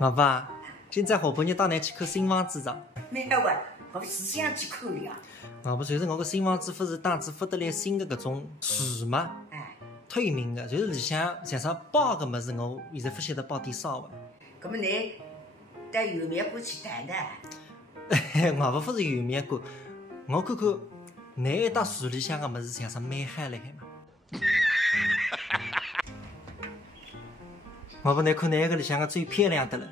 老爸，现在好半日带你去看新房子上。没有哇，我是想去看的呀。我不就是我个新房子不是打子发得来新的搿种树吗？哎，忒有名个，就是里向像啥包个物事，我现在不晓得包点少个。搿么你带油面过去谈谈。我不是有面过，我看看你一搭树里向个物事像啥蛮嗨嘞海嘛。我不，你看你个里向个最漂亮的了，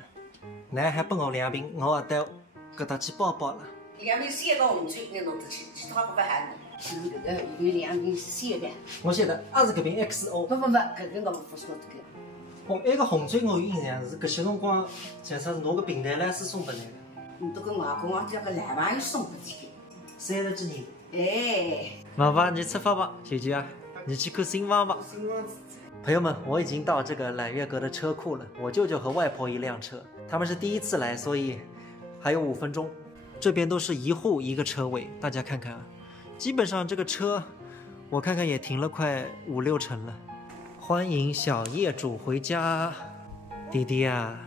你还拨我2瓶，我带搿搭去包包了。2瓶3个红酒，拿弄得去，其他不喊你。有2瓶3个。我晓得，也是搿瓶 XO。不，搿个我不说这个。哦，埃个红酒我有印象，是搿些辰光像啥是拿个平台来是送拨你的。你都跟外公讲叫个男朋友送过去的。30几年。哎，老爸，你出发吧，舅舅啊，你去看新房吧。朋友们，我已经到这个揽月阁的车库了。我舅舅和外婆一辆车，他们是第一次来，所以还有5分钟。这边都是一户1个车位，大家看看啊，基本上这个车我看看也停了快5、6成了。欢迎小业主回家，弟弟啊，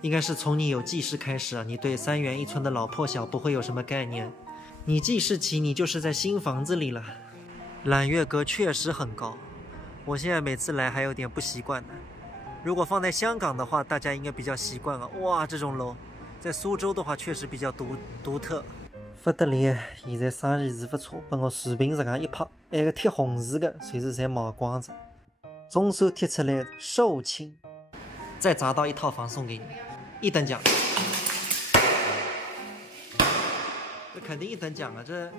应该是从你有记事开始啊，你对3元1寸的老破小不会有什么概念。你记事起，你就是在新房子里了。揽月阁确实很高，我现在每次来还有点不习惯呢。如果放在香港的话，大家应该比较习惯了。哇，这种楼，在苏州的话确实比较独特。不得了，现在生意是不错，把我视频这样一拍，那个贴红字的随时侪冒光着。中手贴出来售罄，再砸到1套房送给你，1等奖。这肯定1等奖啊！这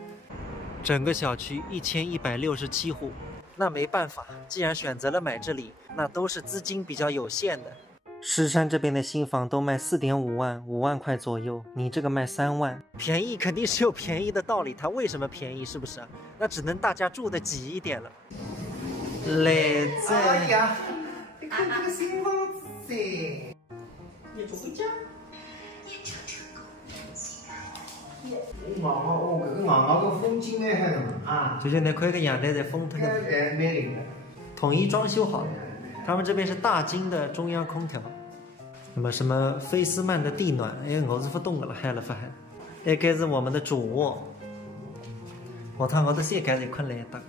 整个小区1167户，那没办法，既然选择了买这里，那都是资金比较有限的。狮山这边的新房都卖4.5万，5万块左右，你这个卖3万，便宜肯定是有便宜的道理，它为什么便宜？是不是？那只能大家住的挤一点了。来这，哎呀，你看这个新房子噻，业主回家。哦，搿个硬个风景蛮好的嘛啊！就那块个阳台在风透的，蛮灵的。统一装修好的。他们这边是大金的中央空调，那么什么菲斯曼的地暖，哎，我是不懂的了，嗨了不嗨？那该是我们的主卧，我看我的3间是一块来的。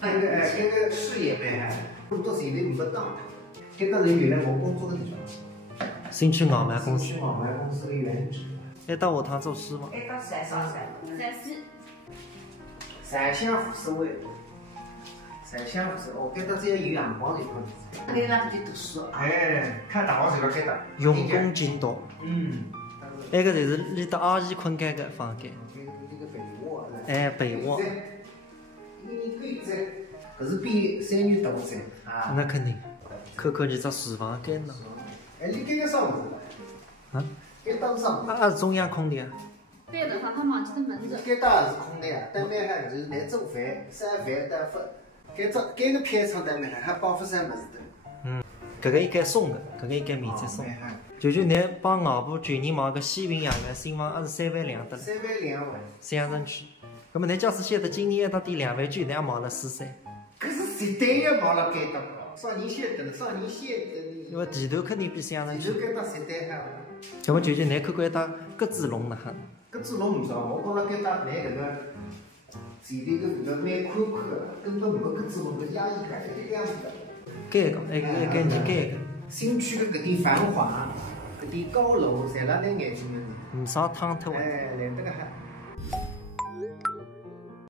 那个视野蛮好，很多现在没当它，这个是原来我工作的地方。新区澳门公司。新区澳门公司的原址。还到下趟做事吗？还到山上山乡湖是位，山乡湖是哦，搿搭只要有阳光的地方。你那里读书？哎，看大学就辣搿搭。用功精读。那个就是里搭阿姨困觉的房间。那个被窝。哎，被窝。你可以在，搿是比3元大噻啊。那肯定。看看你只厨房间呢。哎，你搿个啥物事？啊？搿当上。那是中央空调。对的，他忘记的门子。搿搭也是空调，但蛮好，就是来做饭、烧饭带发。搿个片场带蛮好，还保护啥物事的。搿个应该送的，搿个应该免再送。就你帮外婆去年买个西平洋的新房，也是3万2的了。3万2万。乡镇区。那么你假使晓得今年一搭点2万句，你也买了4三。搿是绝对要买了搿搭高，啥人晓得了？啥人晓得？因为地头肯定比乡镇区。地头搿搭绝对好。那么舅舅，你看看一搭鸽子笼呢哈？鸽子笼唔少，我觉着搿搭来搿个前头搿个蛮宽阔的，根本没鸽子笼搿压抑感，一样子的。改个，你改个。新区的搿点繁华，搿点高楼，侪辣你眼睛里面。唔少烫脱。哎，来得个好。